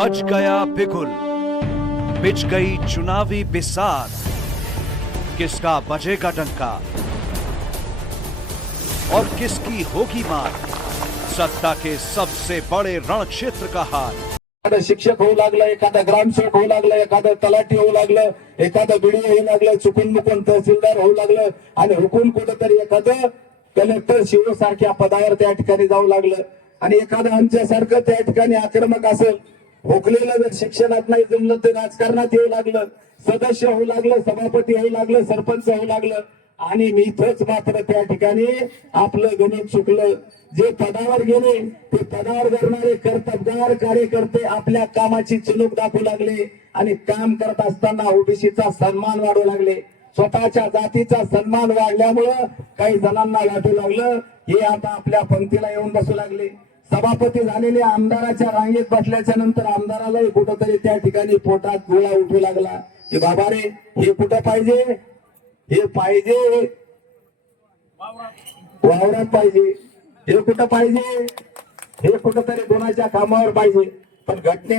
Much गया बिगुल बिछ गई चुनावी बिसात किसका बजेगा डंका? और किसकी होगी मार? सत्ता के सबसे बड़े रण क्षेत्र का हाल शिक्षक होऊ लागलं एखादा ग्रामसेवक होऊ लागलं एखादं तलाठी होऊ लागलं एखादं बिडिओ होऊ लागलं चुकून मुकून तहसीलदार होऊ लागलं, आणि हुकून कुठंतरी एखादं कलेक्टर शिव सारख्या पदावर त्या ठिकाणी जाऊ लागलं. आणि एखादं आमच्यासारखं त्या ठिकाणी आक्रमक असेल हुकलेलं जर शिक्षणात नाही जमलं तर राजकारणात येऊ लागलं सदस्य होऊ लागलं सभापती होऊ लागलं सरपंच होऊ लागलं. आणि मी इथंच मात्र त्या ठिकाणी आपलं गणित चुकलं. जे पदावर गेले ते पदावर करणारे कर्तबगार कार्यकर्ते आपल्या कामाची चुलूक दाखवू लागले आणि काम करत असताना ओबीसीचा सन्मान वाढू लागले. स्वतःच्या जातीचा सन्मान वाढल्यामुळं काही जणांना वाटू लागलं हे आता आपल्या पंक्तीला येऊन बसू लागले. सभापती झालेल्या आमदाराच्या रांगेत बसल्याच्या नंतर आमदारालाही कुठंतरी त्या ठिकाणी पोटात गोळा उठू लागला. की बाबा रे हे कुठं पाहिजे? हे पाहिजे? वावरात पाहिजे. हे कुठं पाहिजे? हे कुठंतरी कोणाच्या कामावर पाहिजे. पण घटने